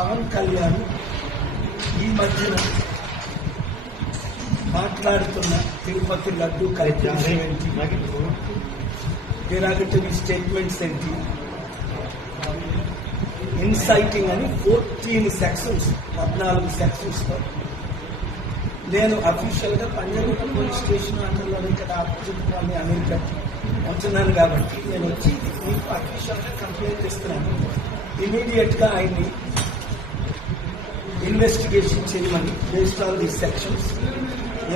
పవన్ కళ్యాణ్ ఈ మధ్యన మాట్లాడుతున్న తిరుపతి లడ్డు కార్యక్రమం ఏంటి, derogatory స్టేట్మెంట్స్ ఏంటి, ఇన్సైటింగ్ అని 14 సెక్షన్స్ 14 సెక్షన్స్తో నేను అఫీషియల్గా పంజాగుట్ట పోలీస్ స్టేషన్ అండర్లోనే ఇక్కడ ఆపోజిట్ కానీ అమెరికా ఉంటున్నాను కాబట్టి నేను వచ్చి మీకు అఫీషియల్గా కంప్లైంట్ ఇస్తున్నాను. ఇమీడియట్గా ఆయన్ని ఇన్వెస్టిగేషన్ చేయమని, based on the sections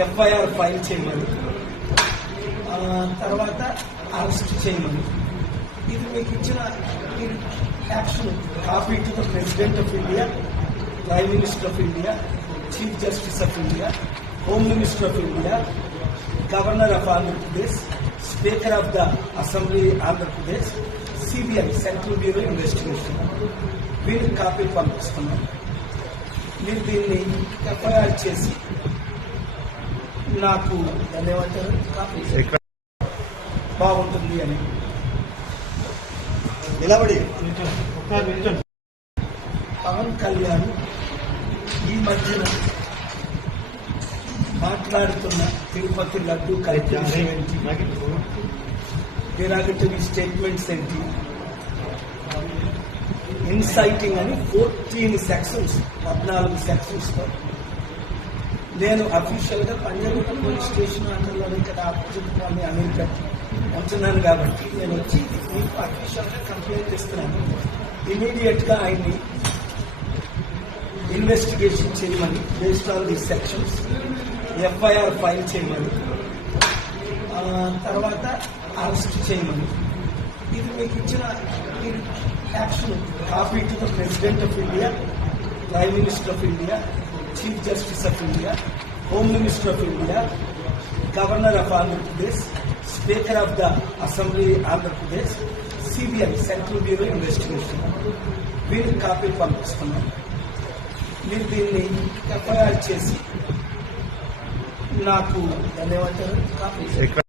FIR file చేయమని, తర్వాత అరెస్ట్ చేయమని. ఇది మీకు ఇచ్చిన action copy to the president of India, prime minister of India, chief justice of India, home minister of India, governor of Andhra Pradesh, speaker of the assembly Andhra Pradesh, CBI central bureau investigation వీళ్ళకి copy పంపిస్తున్నాం. మీరు దీన్ని FIR చేసి నాకు ధన్యవాదాలు copy బాగుంటుంది అని. పవన్ కళ్యాణ్ ఈ మధ్యన మాట్లాడుతున్న తిరుపతి లడ్డు కార్యక్రమం ఏంటి, derogatory స్టేట్మెంట్స్ ఏంటి, ఇన్సైటింగ్ అని 14 సెక్షన్స్ 14 సెక్షన్స్తో నేను అఫీషియల్గా పంజాగుట్ట పోలీస్ స్టేషన్ అండర్లోనే ఇక్కడ ఆపోజిట్ కానీ అమెరికా ఉంటున్నాను కాబట్టి నేను వచ్చి మీకు అఫీషియల్గా కంప్లైంట్ ఇస్తున్నాను. ఇమీడియట్గా ఆయన్ని ఇన్వెస్టిగేషన్ చేయమని, based on the sections FIR file చేయమని, తర్వాత అరెస్ట్ చేయమని. ఇది మీకు ఇచ్చిన action copy to the president of India, prime minister of India, chief justice of India, home minister of India, governor of Andhra Pradesh, speaker of the assembly Andhra Pradesh, CBI central bureau investigation వీళ్ళకి copy పంపిస్తున్నాం. మీరు దీన్ని FIR చేసి నాకు ధన్యవాదాలు copy